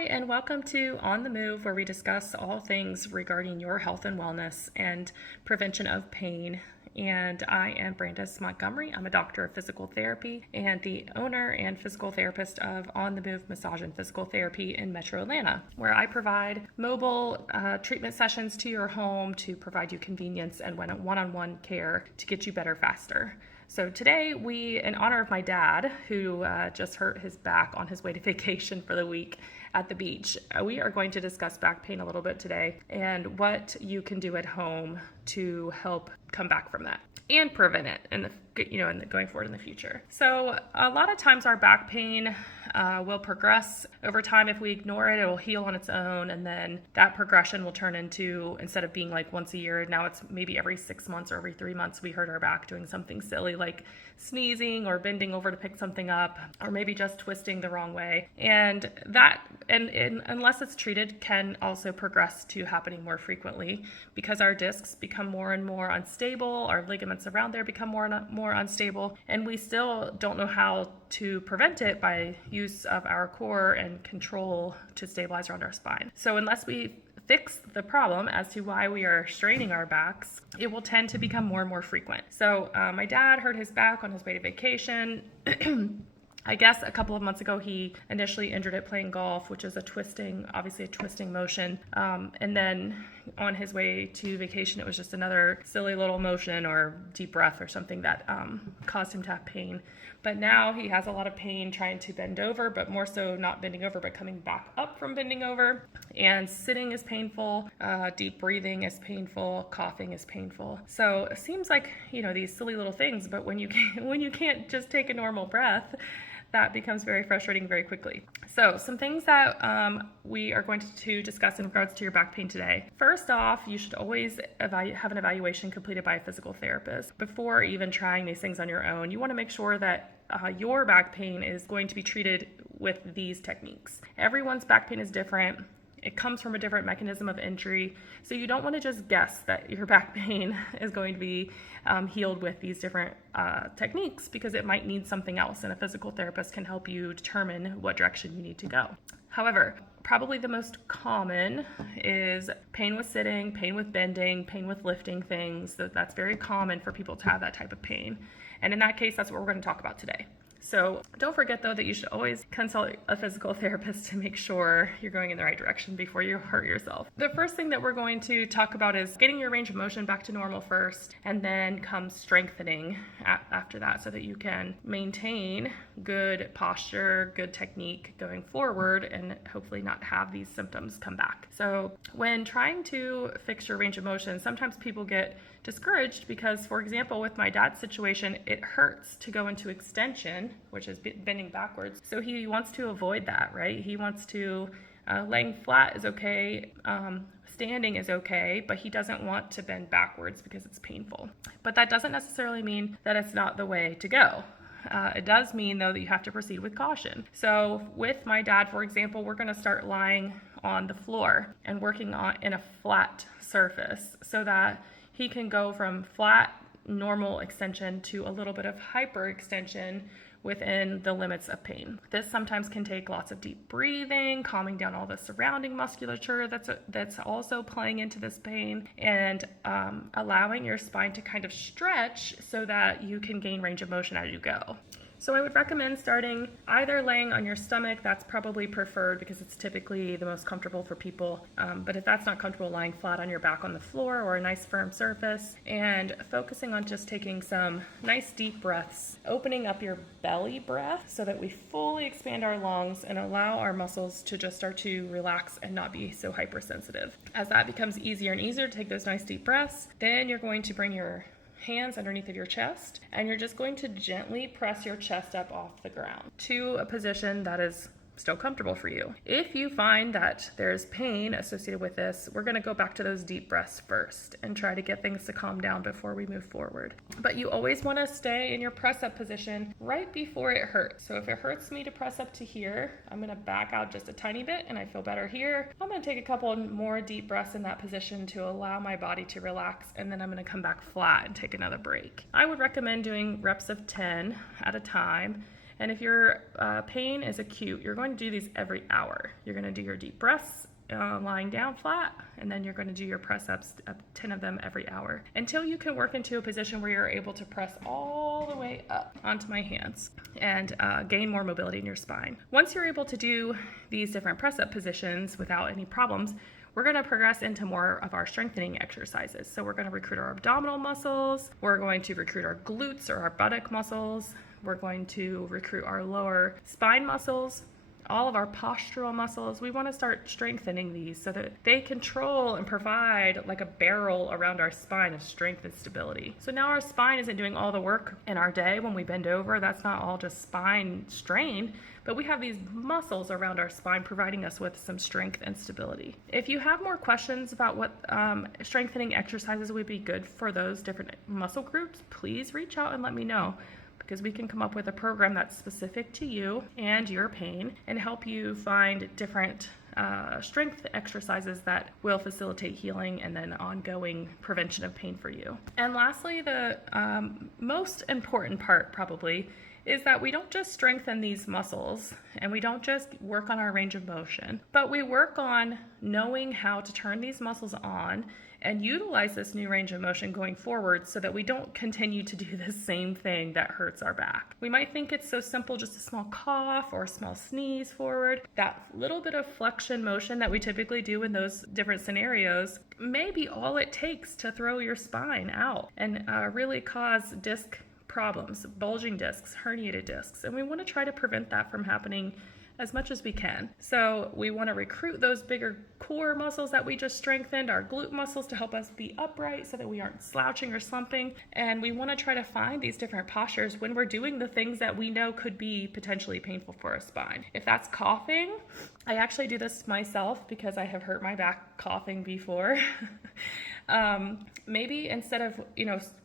Hi, and welcome to On the Move, where we discuss all things regarding your health and wellness and prevention of pain. And I am Brandis Montgomery. I'm a doctor of physical therapy and the owner and physical therapist of On the Move Massage and Physical Therapy in Metro Atlanta, where I provide mobile treatment sessions to your home to provide you convenience and one-on-one care to get you better faster. So today in honor of my dad, who just hurt his back on his way to vacation for the week at the beach, we are going to discuss back pain a little bit today and what you can do at home to help come back from that and prevent it going forward in the future. So a lot of times our back pain will progress over time. If we ignore it, it will heal on its own. And then that progression will turn into, instead of being like once a year, now it's maybe every 6 months or every 3 months we hurt our back doing something silly like sneezing or bending over to pick something up, or maybe just twisting the wrong way. And that, unless it's treated, can also progress to happening more frequently because our discs become more and more unstable, our ligaments around there become more and more unstable, and we still don't know how to prevent it by use of our core and control to stabilize around our spine. So unless we fix the problem as to why we are straining our backs, it will tend to become more and more frequent. So my dad hurt his back on his way to vacation. I guess a couple of months ago, he initially injured it playing golf, which is obviously a twisting motion. And then on his way to vacation, it was just another silly little motion or deep breath or something that caused him to have pain. But now he has a lot of pain trying to bend over, but more so not bending over, but coming back up from bending over. And sitting is painful, deep breathing is painful, coughing is painful. So it seems like, these silly little things, but when you can't just take a normal breath, that becomes very frustrating very quickly. So some things that we are going to discuss in regards to your back pain today. First off, you should always have an evaluation completed by a physical therapist before even trying these things on your own. You want to make sure that your back pain is going to be treated with these techniques. Everyone's back pain is different. It comes from a different mechanism of injury. So you don't want to just guess that your back pain is going to be healed with these different techniques, because it might need something else, and a physical therapist can help you determine what direction you need to go. However, probably the most common is pain with sitting, pain with bending, pain with lifting things. So that's very common for people to have that type of pain. And in that case, that's what we're going to talk about today. So don't forget, though, that you should always consult a physical therapist to make sure you're going in the right direction before you hurt yourself. The first thing that we're going to talk about is getting your range of motion back to normal first, and then comes strengthening after that, so that you can maintain good posture, good technique going forward, and hopefully not have these symptoms come back. So when trying to fix your range of motion, sometimes people get discouraged because, for example, with my dad's situation, it hurts to go into extension, which is bending backwards. So he wants to avoid that, right? He wants to, laying flat is okay, standing is okay, but he doesn't want to bend backwards because it's painful. But that doesn't necessarily mean that it's not the way to go. It does mean, though, that you have to proceed with caution. So with my dad, for example, we're going to start lying on the floor and working in a flat surface so that he can go from flat, normal extension to a little bit of hyperextension within the limits of pain. This sometimes can take lots of deep breathing, calming down all the surrounding musculature that's also playing into this pain, and allowing your spine to kind of stretch so that you can gain range of motion as you go. So I would recommend starting either laying on your stomach. That's probably preferred because it's typically the most comfortable for people. But if that's not comfortable, lying flat on your back on the floor or a nice firm surface, and focusing on just taking some nice deep breaths, opening up your belly breath so that we fully expand our lungs and allow our muscles to just start to relax and not be so hypersensitive. As that becomes easier and easier to take those nice deep breaths, then you're going to bring your hands underneath of your chest, and you're just going to gently press your chest up off the ground to a position that is still comfortable for you. If you find that there's pain associated with this, we're going to go back to those deep breaths first and try to get things to calm down before we move forward. But you always want to stay in your press up position right before it hurts. So if it hurts me to press up to here, I'm going to back out just a tiny bit and I feel better here. I'm going to take a couple more deep breaths in that position to allow my body to relax, and then I'm going to come back flat and take another break. I would recommend doing reps of 10 at a time, And if your pain is acute, you're going to do these every hour. You're going to do your deep breaths lying down flat, and then you're going to do your press-ups, 10 of them every hour, until you can work into a position where you're able to press all the way up onto my hands and gain more mobility in your spine. Once you're able to do these different press-up positions without any problems, we're going to progress into more of our strengthening exercises. So we're going to recruit our abdominal muscles, we're going to recruit our glutes or our buttock muscles, we're going to recruit our lower spine muscles, all of our postural muscles. We want to start strengthening these so that they control and provide like a barrel around our spine of strength and stability. So now our spine isn't doing all the work in our day when we bend over. That's not all just spine strain, but we have these muscles around our spine providing us with some strength and stability. If you have more questions about what strengthening exercises would be good for those different muscle groups, please reach out and let me know, because we can come up with a program that's specific to you and your pain and help you find different strength exercises that will facilitate healing and then ongoing prevention of pain for you. And lastly, the most important part probably is that we don't just strengthen these muscles and we don't just work on our range of motion, but we work on knowing how to turn these muscles on and utilize this new range of motion going forward so that we don't continue to do the same thing that hurts our back. We might think it's so simple, just a small cough or a small sneeze forward. That little bit of flexion motion that we typically do in those different scenarios may be all it takes to throw your spine out and really cause disc problems, bulging discs, herniated discs, and we want to try to prevent that from happening as much as we can. So we want to recruit those bigger core muscles that we just strengthened, our glute muscles, to help us be upright so that we aren't slouching or slumping. And we want to try to find these different postures when we're doing the things that we know could be potentially painful for our spine. If that's coughing, I actually do this myself because I have hurt my back coughing before. Maybe instead of,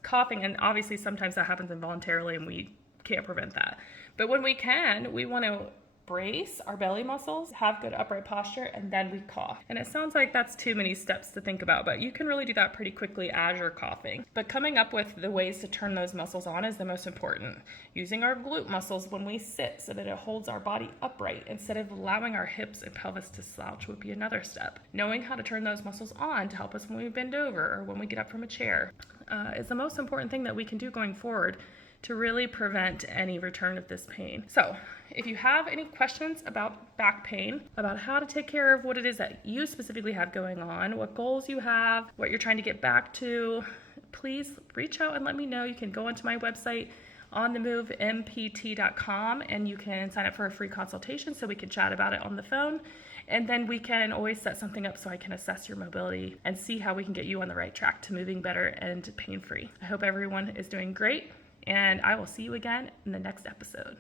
coughing, and obviously sometimes that happens involuntarily and we can't prevent that. But when we can, we want to brace our belly muscles, have good upright posture, and then we cough. And it sounds like that's too many steps to think about, but you can really do that pretty quickly as you're coughing. But coming up with the ways to turn those muscles on is the most important. Using our glute muscles when we sit so that it holds our body upright instead of allowing our hips and pelvis to slouch would be another step. Knowing how to turn those muscles on to help us when we bend over or when we get up from a chair is the most important thing that we can do going forward to really prevent any return of this pain. So if you have any questions about back pain, about how to take care of what it is that you specifically have going on, what goals you have, what you're trying to get back to, please reach out and let me know. You can go onto my website, onthemovempt.com, and you can sign up for a free consultation so we can chat about it on the phone. And then we can always set something up so I can assess your mobility and see how we can get you on the right track to moving better and pain-free. I hope everyone is doing great, and I will see you again in the next episode.